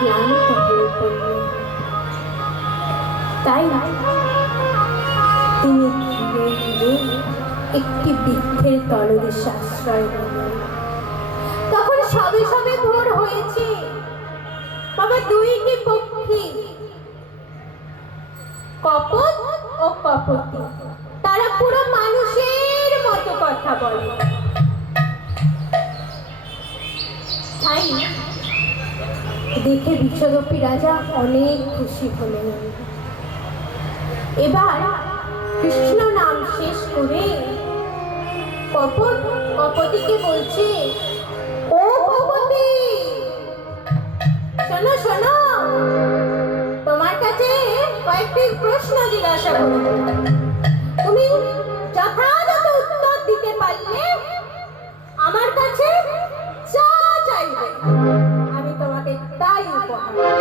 ক্লান্ত হয়ে পড়লেন। তাই তিনি ধীরে ধীরে একটি বৃক্ষের তলদেশে আশ্রয় নিলেন। তখন সবে সবে ভোর হয়েছে। বাবা, দুইটি পক্ষী, কপত ও কপতি, তারা পুরো মানুষের মতো কথা বলে। তাই দেখে বিশ্বরূপী রাজা অনেক খুশি হলেন। এবার কৃষ্ণ নাম শেষ করে কপত কপতিকে বলছে, ও কপতি, শোনো শোনো, তোমার কাছে কয়েকটি প্রশ্ন জিজ্ঞাসা করব। তুমি যথাযথ উত্তর দিতে পারলে আমার কাছে যা চাইবে আমি তোমাকে তাই উপহার দেব।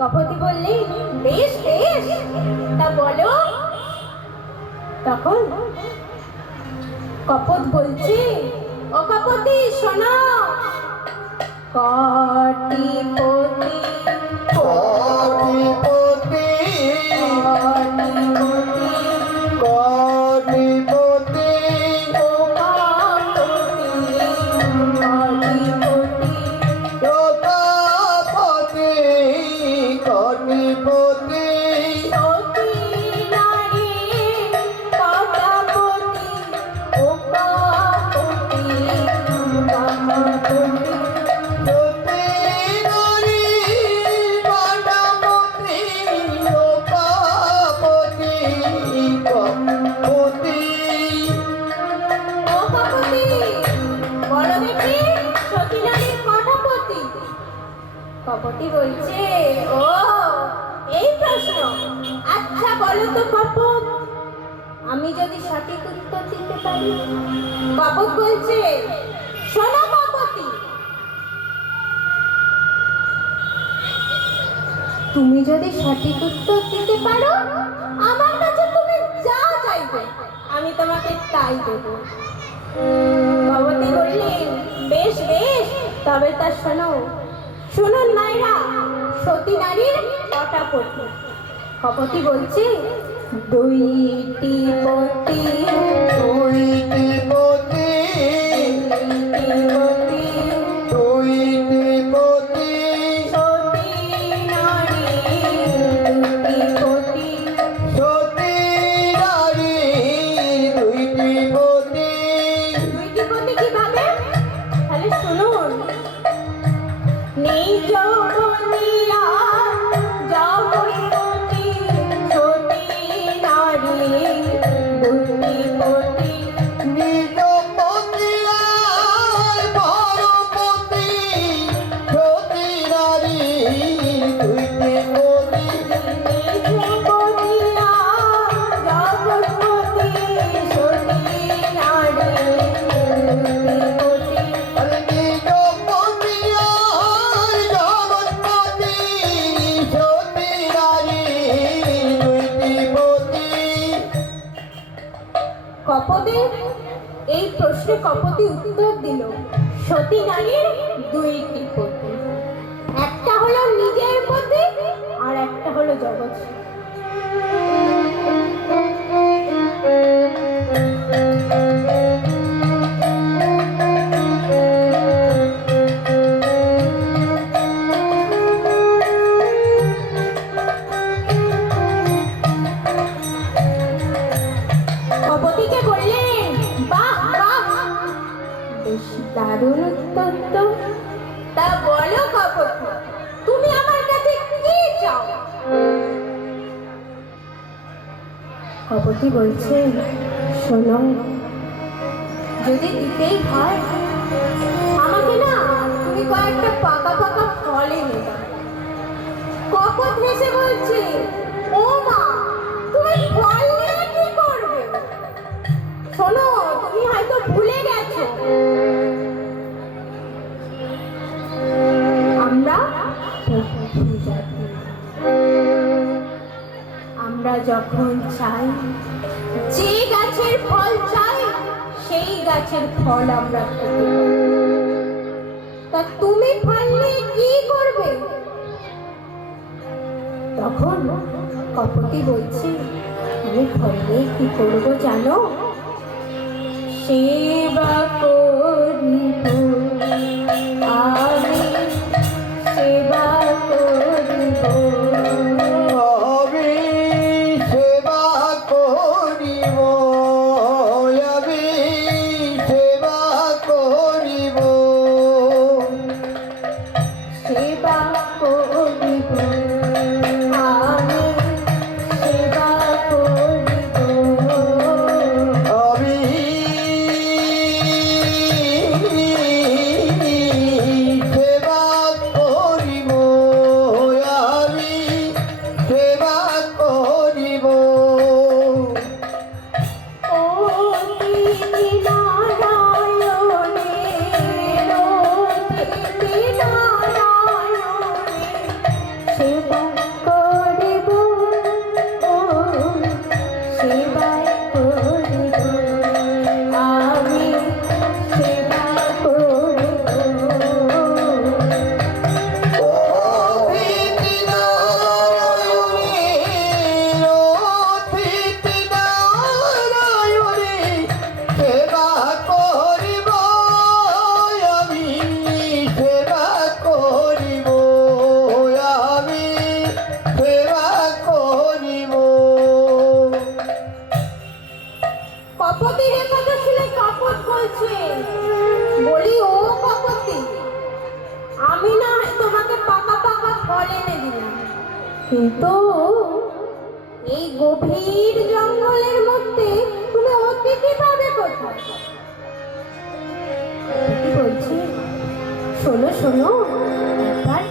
কপতি বললেন, বেশ বেশ, তা বলো। তখন কপত বলছে, ও কপতি শোনো, কটিপতি কটিপতি কটিপতি ও কটিপতি কটিপতি সতী নারী কটাপতি ও কপতি কপতি সতী নারী কটাপতি ও কপতি কপতি ও কপতি, বলো দেখি সতী নারীর কটাপতি। কপতি বলছে, ও এই প্রশ্ন, আচ্ছা বলো তো কপত, আমি যদি সঠিক উত্তর দিতে পারি। কপত বলছে, শোনো কপতি, তুমি যদি সঠিক উত্তর দিতে পারো আমার কাছে তুমি যা চাইবে আমি তোমাকে তাই দেব। কপতি বললেন, বেশ বেশ, তবে তা শোনো। শুনুন মায়েরা, সতী নারীর কটা পতি? কপতি বলছে, দুইটি পতি দুইটি পতি দুইটি পতি সতী নারীর দুইটি পতি। সতী নারী দুইটি পতি দুইটি পতি কিভাবে? তাহলে শুনুন, নিজ বলিয়া জগৎপতি সতী নারী দুইটি পতি। নিজ পতিয়ার পরপতি সতী নারী দুইটি পতি নিজ বলিয়া জগৎপতি সতী নারী দুইটি পতি। আর নিজ পতিয়ার জগৎপতি সতী নারী দুইটি পতি কপতি এই প্রশ্নে কপতি উত্তর দিল, সতী নারীর দুইটি পতি, একটা হলো নিজের পতি আর একটা হলো জগৎ। কপতিকে বললেন, বাহ বাহ, বেশ দারুণ উত্তর তো। তা বলো কপতি, তুমি আমার কাছে কি চাও? কপতি বলছে, শোনো, যদি দিতেই হয় আমাকে না তুমি কয়েকটা পাকা পাকা ফল এনে দাও। কপত হেসে বলছে, ও মা, তুমি ফল নিয়ে কি করবে? শোনো, তুমি হয়তো ভুলে গেছো আমরা পক্ষী জাতি। আমরা যখন চাই, যে গাছের ফল চাই সেই গাছের ফল আমরা খেতে পারি। তা তুমি ফল নিয়ে তখন কপতি বলছে, আমি ভয় নিয়ে কি করবো জানো? সেবা করিব আমি, সেবা করিব। আমি সেবা করিব, আমি সেবা করিব, সেবা করিব আমি, সেবা করিব। আমি সেবা করিব, আমি সেবা করিব। ও দিদি নারায়ণের, ও দিদি নারায়ণের, সেবা করিব, ও সেবা করিব আমি, সেবা করিব। অতিথি নারায়ণের, অতিথি নারায়ণের, সেবা করিব আমি, সেবা করিব, আমি সেবা করিব। কপতির এ কথা শুনে কপট বলছে, বলি ও কপতি, আমি না হয় তোমাকে পাকা পাকা ফল এনে দিলাম, কিন্তু এই গভীর জঙ্গলের মধ্যে তুমি অতিথি পাবে কোথায়? কপতি বলছে, শোনো শোনো, একবার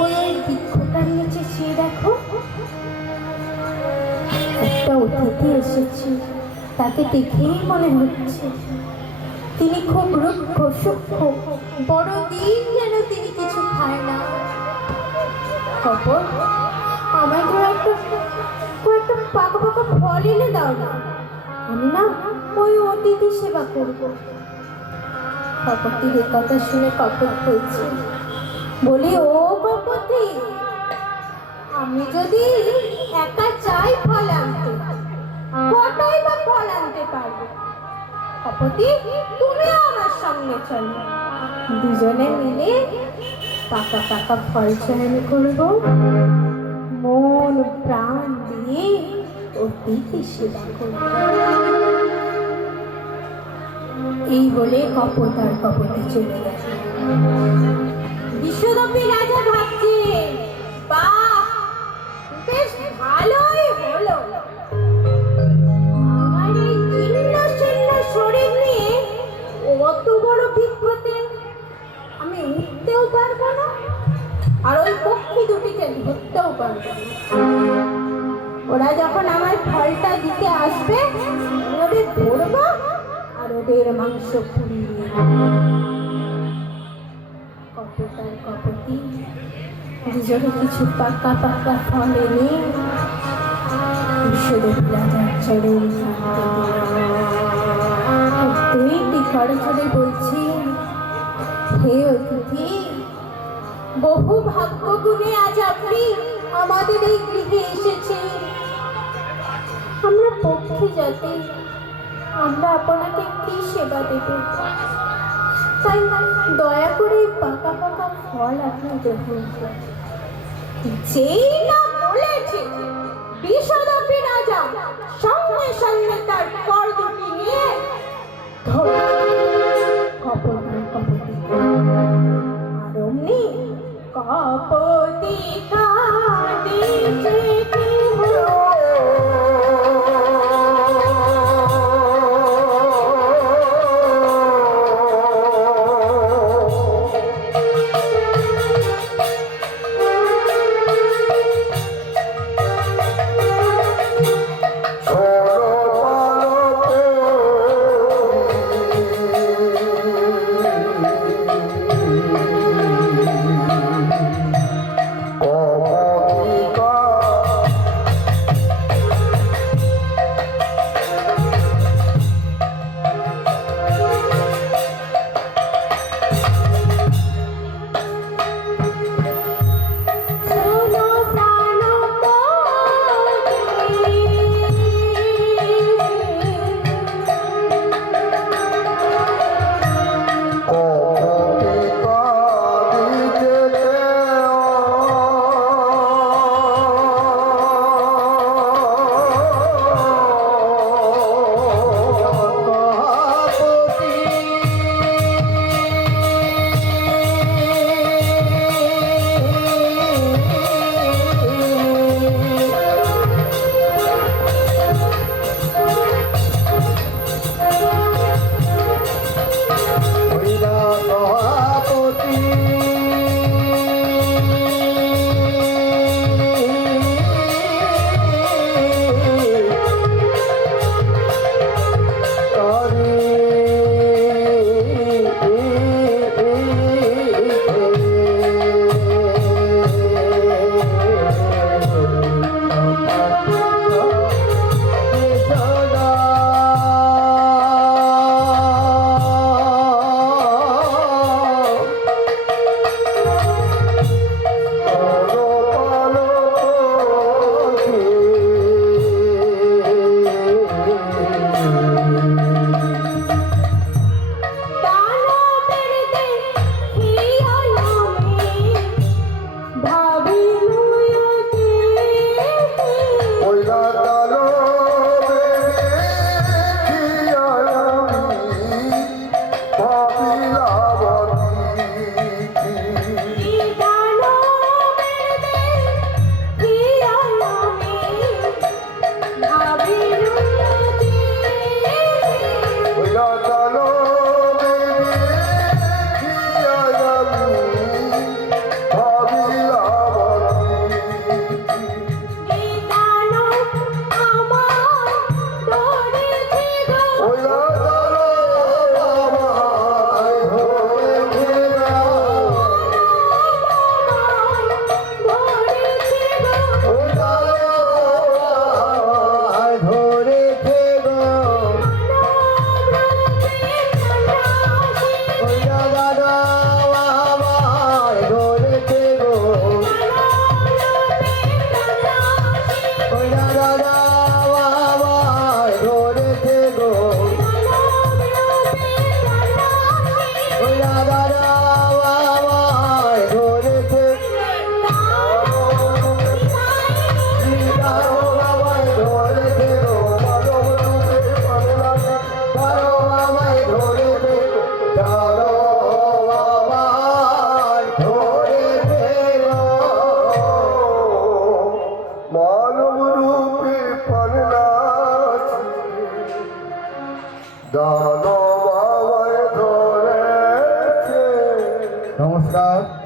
ওই বৃক্ষটার নিচে চেয়ে দেখো, একটা অতিথি এসেছে, তাকে দেখেই মনে হচ্ছে তিনি খুব রুক্ষ সূক্ষ্ম, বড়দিন যেন তিনি কিছু খায় না। খবর, আমায় তো কয়েকটা পাকা পাকা ফল এনে দাও না, আমি না ওই অতিথি সেবা করব। কপতির এ কথা শুনে কপট হয়েছে, বলি ও কপতি, আমি যদি একা চাই ফল আনতে, কটাই বা ফল আনতে পারবো? কপতি, তুমিও আমার সঙ্গে চলো, দুজনে মিলে পাকা পাকা ফল চয়ন করব, মন প্রাণ দিয়ে অতিথি সেবা করব। এই বলে কপট আর কপতি চলে গেল। বিশ্বদপী রাজা ভাবছে, বাহ, বেশ ভালোই হলো, আমার এই জীর্ণ শীর্ণ শরীর নিয়ে অত বড় বৃক্ষতে আমি উঠতেও পারবো না, আর ওই পক্ষী দুটিকে ধরতেও পারবো না। ওরা যখন আমার ফলটা দিতে আসবে, আমি ওদের ধরবো আর ওদের মাংস পুড়িয়ে নেবো। কপট আর কপতি দুজনে কিছু পাকা পাকা ফল এনে বিশ্বদেবী রাজার চরণ দুইটি করচরে বলছি, হে অতিথি, বহু ভাগ্য গুণে আজ আপনি আমাদের এই গৃহে এসেছেন। আমরা পক্ষী জাতি, আমরা আপনাকে কি সেবা দেব? তাই দয়া করে এই পাকা পাকা ফল আপনি গ্রহণ করুন। যেই না বলেছে, বিশ্বদপী রাজা সঙ্গে সঙ্গে তার কর দুটি নিয়ে কপতি আর অমনি কপতি কাঁদিছে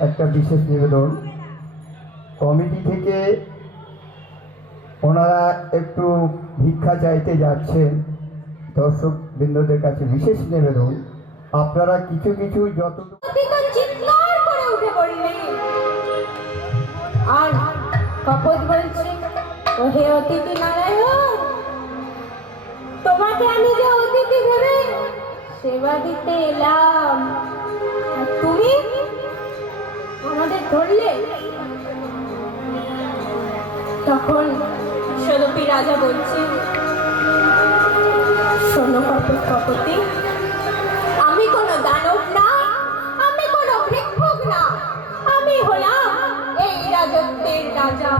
একটা বিশেষ নিবেদন, কমিটি থেকে ওনারা একটু ভিক্ষা চাইতে যাচ্ছেন। দর্শক বৃন্দদের কাছে বিশেষ নিবেদন, আপনারা কিছু কিছু যতটুকু অতিথি চিৎকার করে উঠে পড়লেন আর কপট বলছে, ও হে অতিথি নারায়ণ, তোমাকে আমি যে অতিথি ভেবে সেবা দিতে এলাম, আর তুমি আমাদের ধরলে। তখন সদপি রাজা বলছে, শোনো কপতি, আমি কোনো দানব না, আমি কোনো ভিক্ষুক না, আমি হলাম এই রাজত্বের রাজা।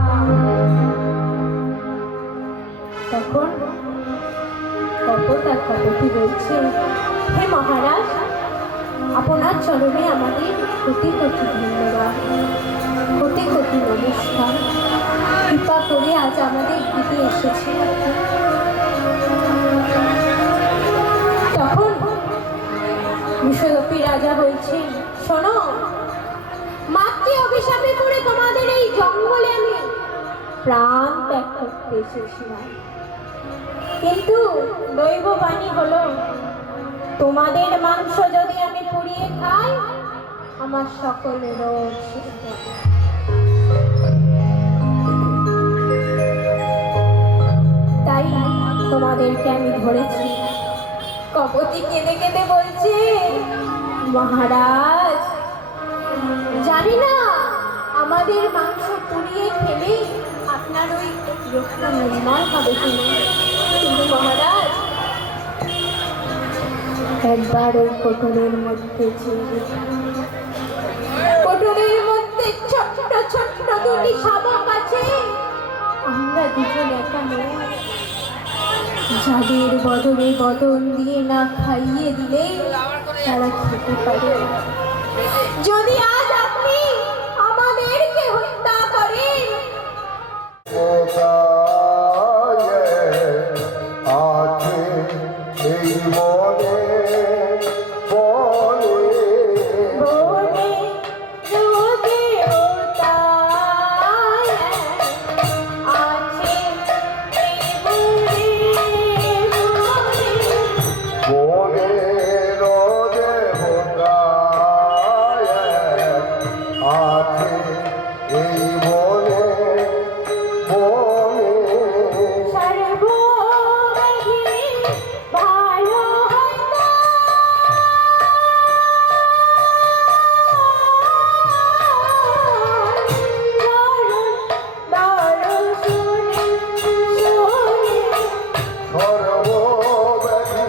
তখন কপট আর কপতি বলছে, হে মহারাজ, আপনার চরণে আমাদের কোটি কোটি ধন্যবাদ, কোটি কোটি নমস্কার। কৃপা করে আজ আমাদের দিকে এসেছে। তখন বিশ্বরূপী রাজা বলছেন, শোনো, মাতৃ অভিশাপে পড়ে তোমাদের এই জঙ্গলে আমি প্রাণ ত্যাগ করতে এসেছিলাম, কিন্তু দৈববাণী হলো তোমাদের মাংস যদি আমি পুড়িয়ে খাই, আমার সকল রোগ সেরে যাবে। তাই তোমাদেরকে আমি ধরেছি। কপতি কেঁদে কেঁদে বলছে, মহারাজ, জানি না আমাদের মাংস পুড়িয়ে খেলে আপনার ওই রোগটা নির্মল হবে কিনা, কিন্তু মহারাজ একবার ওই কোটরের মধ্যে কোটরের মধ্যে ছোট্ট ছোট্ট দুটি শাবক আছে, আমরা দুজন একা নই, যাদের বদলে বদন দিয়ে না খাইয়ে দিলে তারা খেতে পারে। যদি আজ আপনি আমাদেরকে হত্যা করেন, আছে এই মনে বনে রোদে ওতায় আছে এই বনে বনে। বনে রোদে হোতায় আছে এই বনে বনে সর্বব্যাধি ভালো হতো, দরদ শুনে শুনে সর্বব্যাধি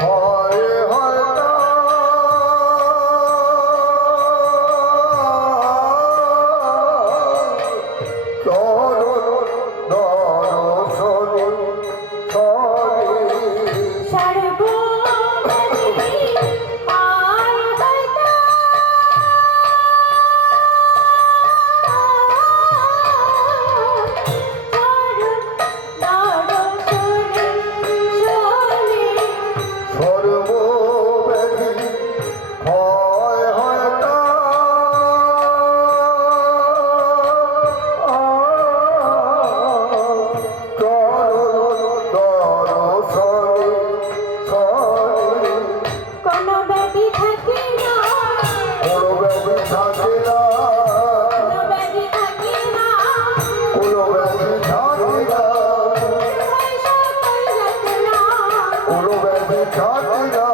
হয় হয়তো চরণ দর্শনে চলে সর্বব্যাধি আর হতো, দরদ শুনে শুনে সর্বব্যাধি হয় হয়তো চরণ দর্শনে চলে কোনো ব্যাধি থাকে না, কোনো ব্যাধি থাকে না, কোনো ব্যাধি থাকে না, কোনো ব্যাধি থাকে না, হয় সকল যাতনা, কোনো ব্যাধি থাকে না,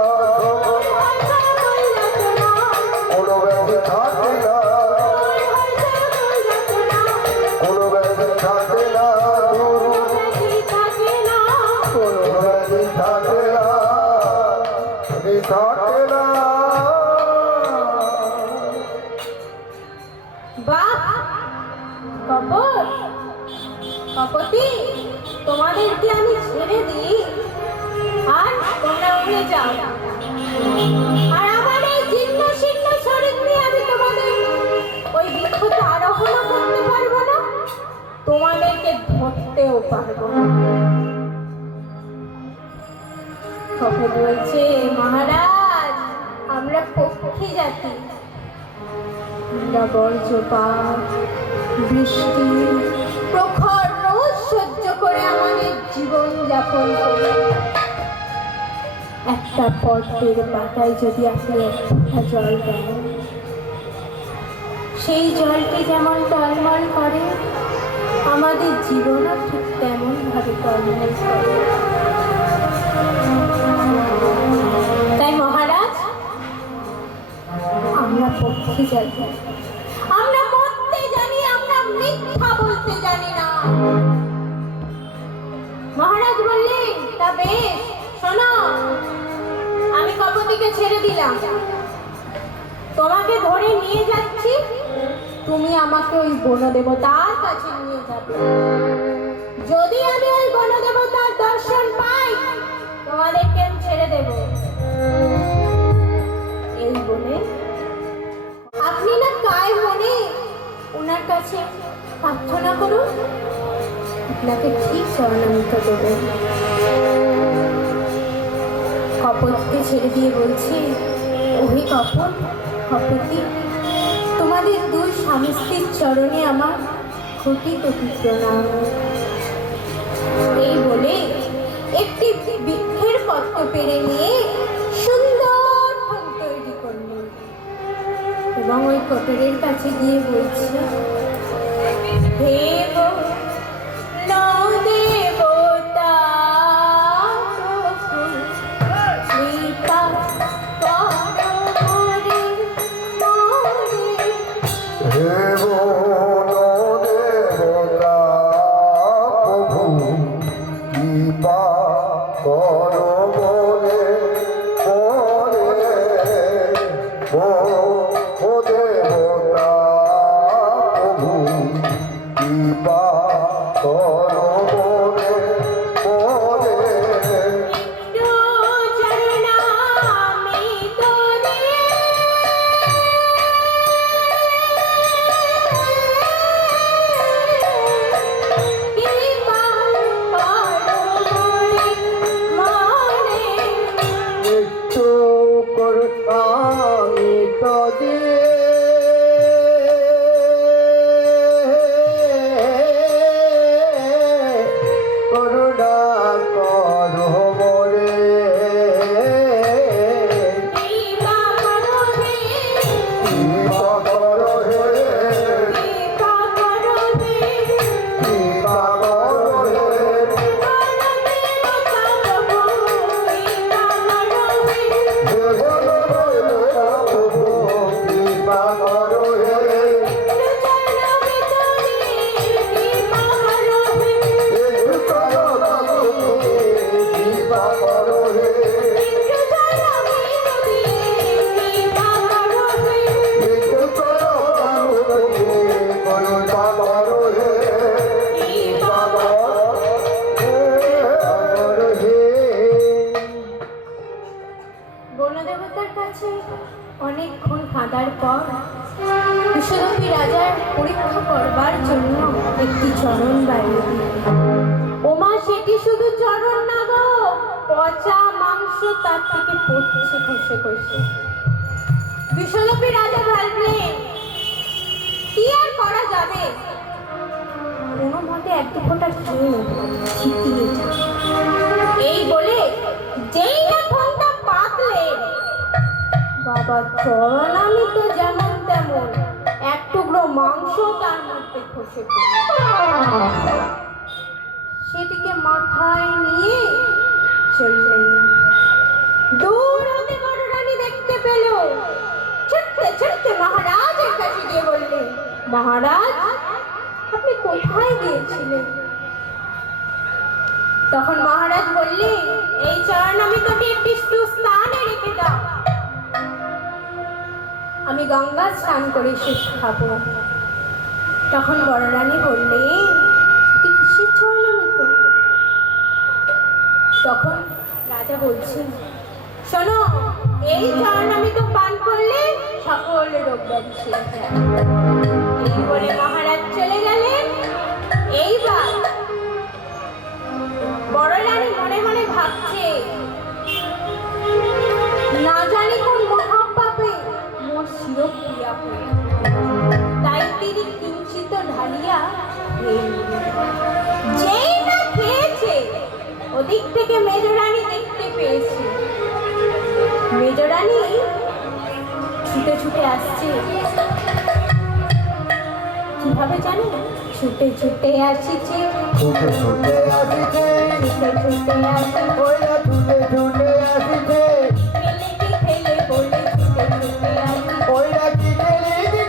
হয় সকল যাতনা, কোনো ব্যাধি থাকে না, হয় সকল যাতনা, কোনো ব্যাধি থাকে না, ব্যাধি থাকে না, কোনো ব্যাধি থাকে না, ব্যাধি থাকে না। বাহ, কপট, কপতি, তোমাদেরকে আমি ছেড়ে দিই আর তোমরা উড়ে যাও, আর আমার এই জীর্ণ শীর্ণ শরীর নিয়ে আমি তোমাদের ওই বৃক্ষতে আরোহণ করতে পারবো না, তোমাদেরকে ধরতেও পারবো না। কপট বলছে, মহারাজ, আমরা পক্ষী জাতি, আমরা বজ্রপাত, বৃষ্টি, প্রখর রোদ সহ্য করে আমাদের জীবন যাপন করি। একটা পদ্মের পাতায় যদি আপনি একটা জল দেন, সেই জলটি যেমন টলমল করে, আমাদের জীবনও ঠিক তেমন ভাবে টলমল করে। তাই মহারাজ, আমরা পক্ষে জানি, আমরা মরতে জানি, আমরা মিথ্যা বলতে জানি না। মহারাজ বললেন, তা বেশ, শোনো, আমি কপতিকে ছেড়ে দিলাম, তোমাকে ধরে নিয়ে যাচ্ছি, তুমি আমাকে ওই বনদেবতার কাছে নিয়ে যাবে। যদি আমি ওই বনদেবতার দর্শন পাই, তোমাদেরকে আমি ছেড়ে দেব। এই বলে আপনি না কায় মনে ওনার কাছে প্রার্থনা করুন, আপনাকে ঠিক চরণামৃত দেবেন। কপতকে ছেড়ে দিয়ে বলছি, ওহে কপতি, তোমাদের দুই স্বামী স্ত্রীর চরণে আমার কোটি কোটি প্রণাম। এই বলে একটি বৃক্ষের পত্র পেরে নিয়ে সুন্দর ঠোঁট তৈরি করলেন এবং ওই কোটরের কাছে গিয়ে বলছে, হে দেবতা, কৃপা করো মোরে, বনদেবতার কাছে অনেকক্ষণ কাঁদার পর বিশ্বরূপী রাজার পরীক্ষা করবার জন্য একটি চরণ বাড়িয়ে দিল। ওমা, সেটি শুধু চরণ না গো, পচা মাংস তার থেকে পড়ছে খসে খসে। বিশ্বরূপী রাজা ভাবলেন, কি আর করা যাবে, কোনো মতে এক দু ফোঁটা খেয়ে নেব, ছিটিয়ে যাবে। এই বলে যেই না ফোনটা পাতলেন, বাবা চরণামৃত যেমন তেমন এক টুকরো মাংস তার মধ্যে খসে পড়ল। সেটিকে মাথায় নিয়ে চললেন। দূর হতে গরুরানী দেখতে পেল, ছুটতে ছুটতে মহারাজের কাছে গিয়ে বললেন, মহারাজ, আপনি কোথায় গিয়েছিলেন? তখন মহারাজ বললেন, এই চরণামৃতটি একটি স্থানে রেখে দাও, আমি গঙ্গা স্নান করে শেষ খাবো। তখন বড় রানী বললেন, এটি কিসের চরণামৃত? তখন রাজা বলছেন, শোনো, এই চরণামৃত পান করলে সকল রোগ ব্যাধি সেরে যায়। এই বলে মহারাজ চলে গেলেন। এইবার বড় রানী মনে মনে ভাবছে, না জানি কোন মহাপাপে মোর শিরক্রিয়া হয়ে থেকে মেজরানি দেখতে পেয়েছি। মেজরানি ছুটে ছুটে আসছে, কিভাবে জানো? ছুটে ছুটে আসছে, ছুটে ছুটে আসিছে, ছুটে ছুটে আসছে, ওইরা ছুটে ছুটে আসিছে, খেলে কি খেলে বলে ছুটে ছুটে আসছে। ওইরা কি খেলি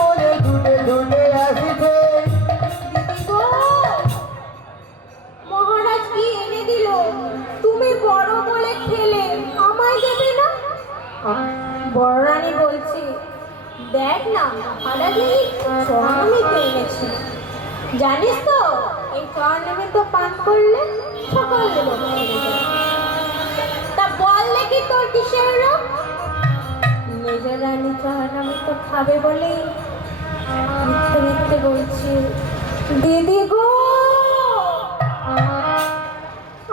বলে ছুটে ছুটে আসিছে। দিদি গো, মহারাজ কি এনে দিল? তুমি বড় বলে খেলে, আমায় দেবে না? বড় রানী বলছি, দেখ না মহারাজ এই স্বর্ণামৃত এনেছি। জানিস তো এই স্বর্ণামৃত পান করলে সকল রোগ সেরে যায়। তা বল দেখি তোর কিসের রোগ? মেজর রানী স্বর্ণামৃত খাবে বলে মিথ্যে মিথ্যে বলছি। দিদি গো,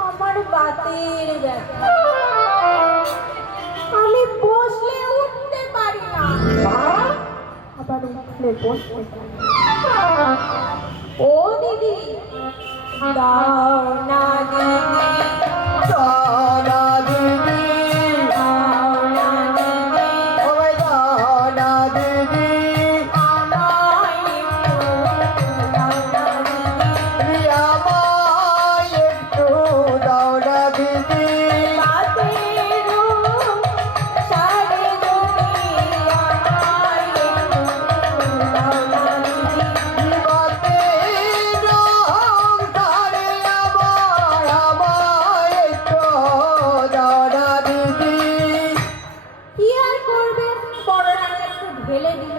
আমার বাতের ব্যথা, আমি বসলে উঠতে পারি না, আবার উঠলে বসতে পারি না। ও দিদি, দাও না দিদি, দানা দিদি, দাও না দিদি, ওই দানা দিদি, আমায় একটু দাও না দিদি, আমায় একটু দাও না দিদি। বাতের রোগ সারে যদি আমায় একটু দাও না দিদি। কি আর করবে, বড় রানী একটু ঢেলে দিল।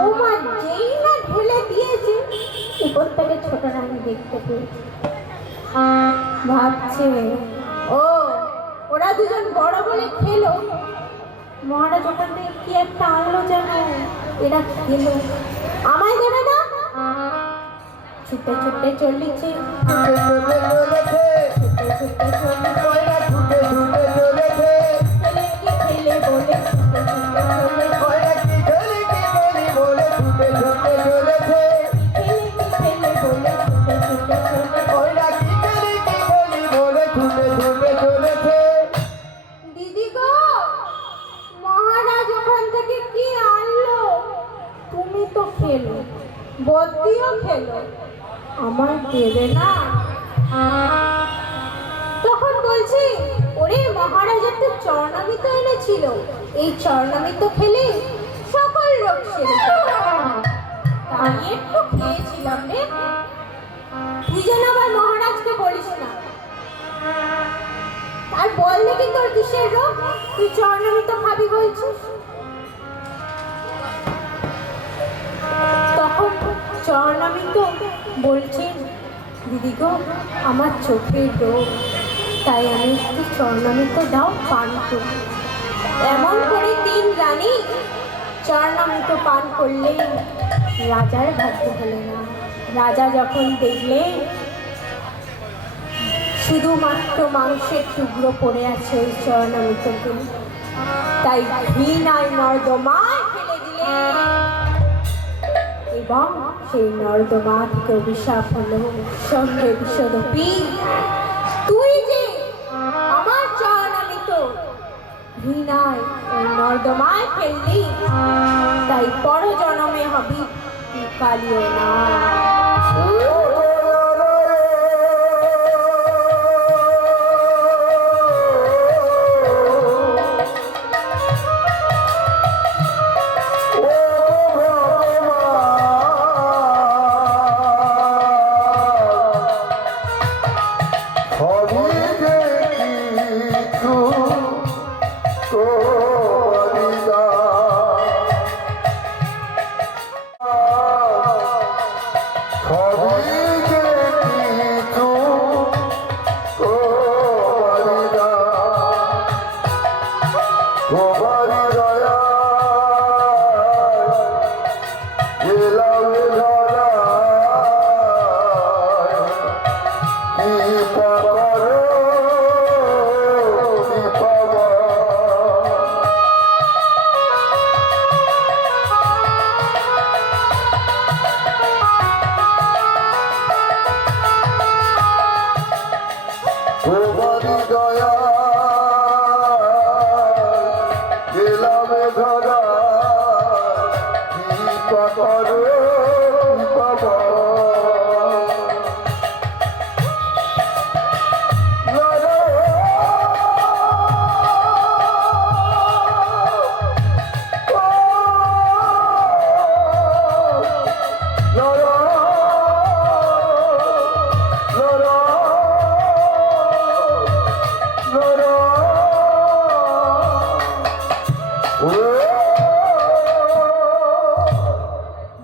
ও মা, যেই না ঢেলে দিয়েছে, উপর থেকে ছোট রানী দেখতে পেয়েছে। ভাবছে, ও ওরা দুজন বড় বলে খেলো, মহারাজ ওখান থেকে কি একটা আনলো যেন, এরা খেলো, আমায় দেবে না। ছুটে ছুটে চলেছে, ছুটে ছুটে চলেছে, খেলে কি খেলে বলে ছুটে ছুটে চলেছে, খেলে কি খেলে বলে ছুটে ছুটে চলেছে। দিদি গো, মহারাজ ওখান থেকে কি আনলো? তুমি তো খেলো, বদ্দিও খেলো, আমার দেবে না? তখন বলছি, ওরে মহারাজ একটু চরণামৃত এনেছিল, এই চরণামৃত খেলে সকল রোগ সেরে যায়। তাই একটু খেয়েছিলাম রে। তুই যেন আবার মহারাজকে বলিস না। আর বল দেখি তোর কিসের রোগ? তুই চরণামৃত খাবি বলছিস। তখন চরণামৃত বলছেন, দিদি গো, আমার চোখের রোগ, তাই আমি একটু চরণামৃত দাও পান করি। এমন করে 3 রানী চরণামৃত পান করলেন, রাজার ভাগ্য হলো না। রাজা যখন দেখলেন শুধুমাত্র মাংসের টুকরো পড়ে আছে ওই চরণামৃতকে, তাই ঘৃণায় নর্দমায় ফেলে দিলেন, এবং সেই নর্দমা থেকে অভিশাপ হলো, সঙ্গে বিষদপি, তুই যে আমার চরণামৃত ঘৃণায় ওই নর্দমায় ফেললি, তাই পরজন্মে হবি কালিও না। করো বাবা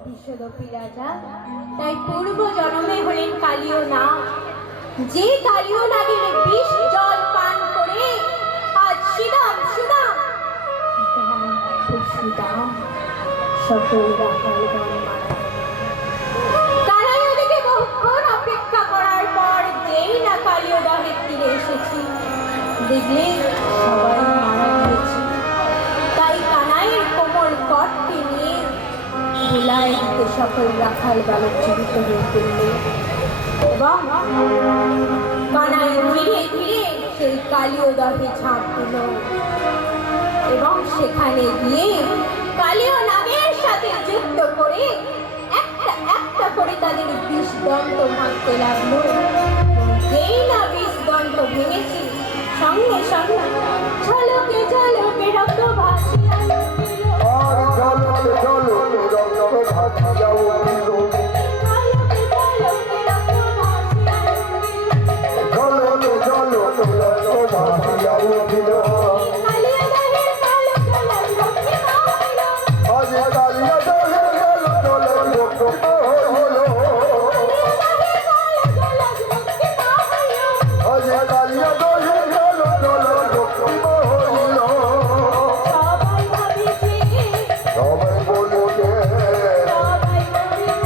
বিশ্বরূপী রাজা তাই পূর্ব জন্মে হলেন কালীয় নাগ, যে কালীয় নাগের বিষ জল পান করে আজ সুদাম সকল রাখালগণ মারা গেল। কানাই ওদিকে বহুক্ষণ অপেক্ষা করার পর যেই না কালীয় দহের তীরে এসেছি, দেখলে সবাই মারা গিয়েছে। তাই কানাইয়ের কোমল কটকে নিয়ে ভুলায় দিতে সকল রাখাল বালক জীবিত হয়ে পড়ল এবং কানাই ধীরে ধীরে সেই কালীয় দহে ঝাঁপ দিল এবং সেখানে গিয়ে কালীয় নাগের সাথে যুদ্ধ করে একটা একটা করে তাদের বিষদন্ত ভাঙতে লাগলো। যেই না বিষদন্ত ভেঙেছে, সঙ্গে সঙ্গে ঝলকে ঝলকে রক্ত ভাসিয়া উঠিল। ঝলকে ঝলকে রক্ত ভাসিয়া উঠিল। ঝলকে ঝলকে রক্ত ভাসিয়া উঠিল। ঝলকে ঝলকে রক্ত ভাসিয়া উঠিল। কালিয়া দহের কালো কালো রক্তে মাখিল। আজ কালিয়া দহের কালো কালো রক্ত হলো। আজ কালিয়া দহের কালো কালো রক্ত হলো। সবাই ভাবিছে, সবাই বলছে, সবাই ভাবিছে,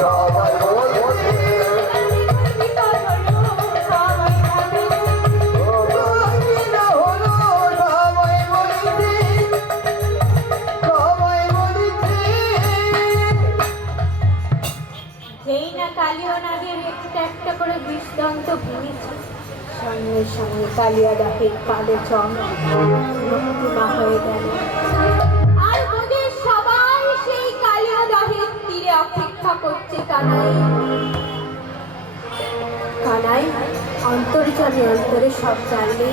সবাই বলছে, না হলো সবাই বলছে, সবাই বলছে। যেই না কালীয় নাগের একটা একটা করে বিষদন্ত ভেঙেছে, সঙ্গে সঙ্গে কালিয়া দাহের কালো চম রক্তিমা হয়ে গেল। আর ওদের সবাই সেই কালিয়া দাহের তীরে অপেক্ষা করছে কানাই। কানাই অন্তর্জামী অন্তরে সব জানলে,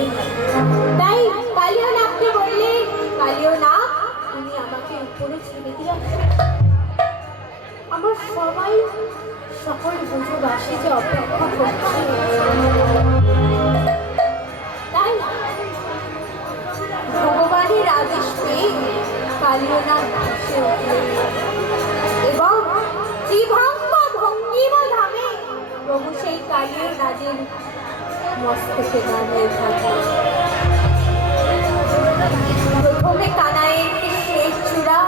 তাই কালীয় নাগকে বললে, কালীয় নাগ তুমি আমাকে উপরে ছেড়ে দিয়ে আসো। আমার সবাই সকল বুঝবাসী যে অপেক্ষা করছে। তাই ভগবানের আদেশ পেয়ে কালীয় নাগ ভেসে উঠলেন এবং ত্রিভঙ্গ ভঙ্গিমা ধামে প্রভু সেই কালীয় নাগের মস্তকে দাঁড়িয়ে থাকলেন। প্রথমে কানাইয়ের শেষ চূড়া,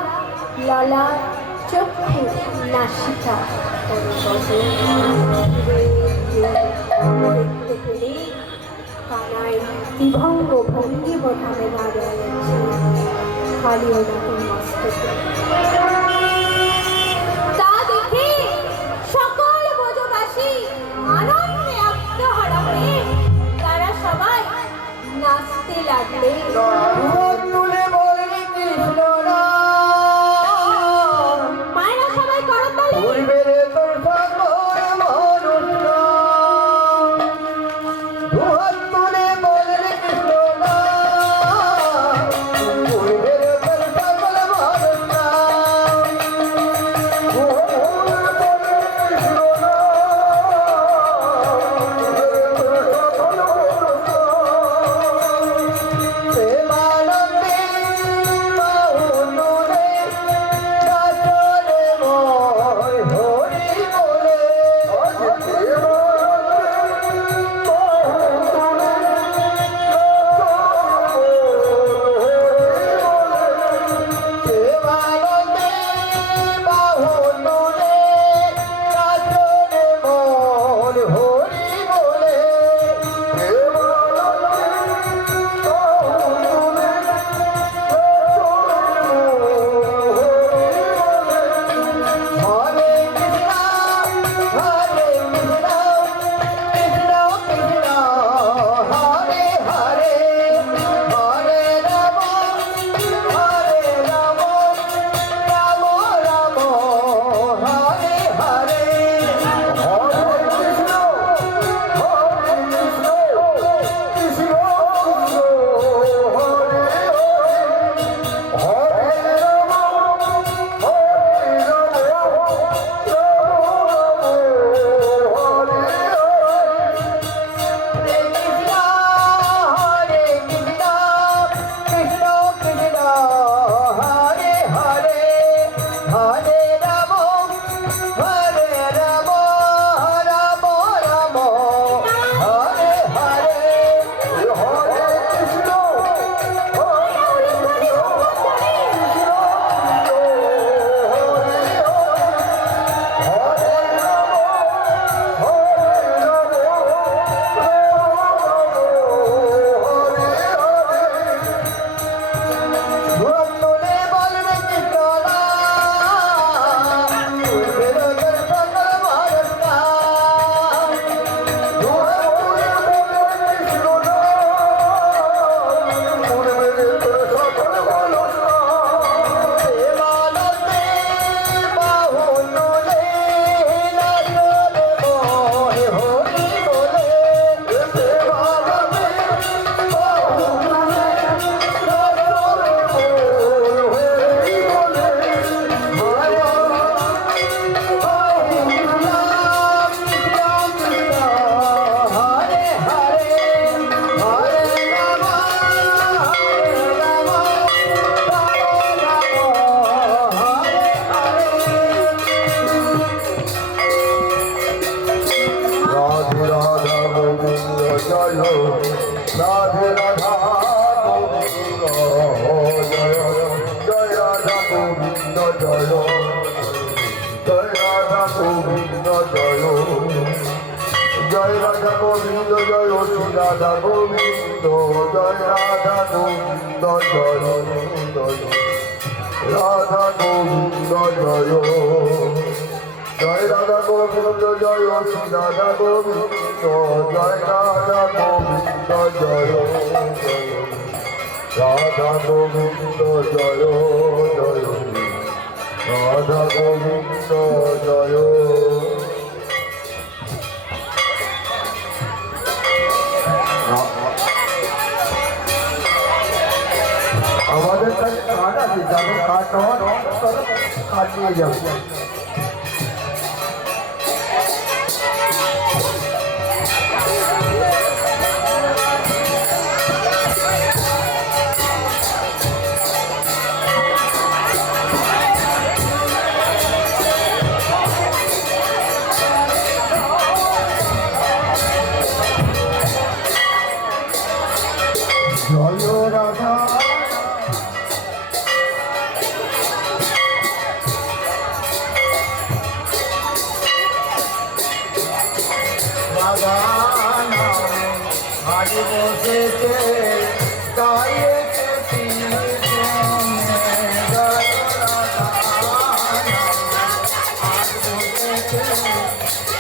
ললা, চক্ষু, নাসিকা দেখতে পেলে কানাই ত্রিভঙ্গ ভঙ্গি বোধামে দাঁড়িয়ে আছে কালীয় নাগের মস্তকে। তা দেখে সকল ব্রজবাসী আনন্দে আত্মহারা হয়ে তারা সবাই নাচতে লাগলে। তুলে বলনি কৃষ্ণ নাম, মায়েরা সবাই করতালি। পূর্বের তোর সকল মানুষ নাম। দুহাত তুলে বলনি কৃষ্ণ নাম, পূর্বের তোর সকল মানুষ নাম। জয় রাধা গোবিন্দ জয় শ্রী রাধা গোবিন্দ জয় রাধা গোবিন্দ জয় রাধা গোবিন্দ জয় জয় রাধা গোবিন্দ জয় শ্রী রাধা গোবিন্দ জয় রাধা গোবিন্দ জয় রাধা গোবিন্দ জয় জয় রাধা গোবিন্দ জয়। আমাদের কাছে কাঠ আছে, যাদের কাঠ নেওয়ার কাঠ নিয়ে যাবে। জয় রাধা রাধা আজ বসেছে গাইতে জয় রাধা আজ বসেছে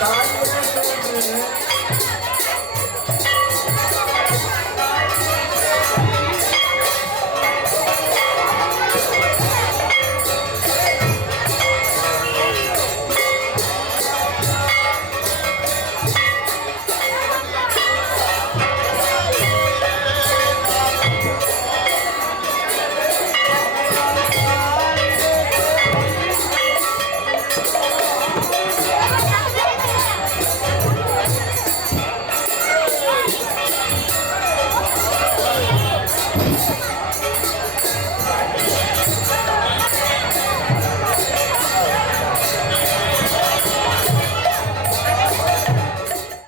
গাইতে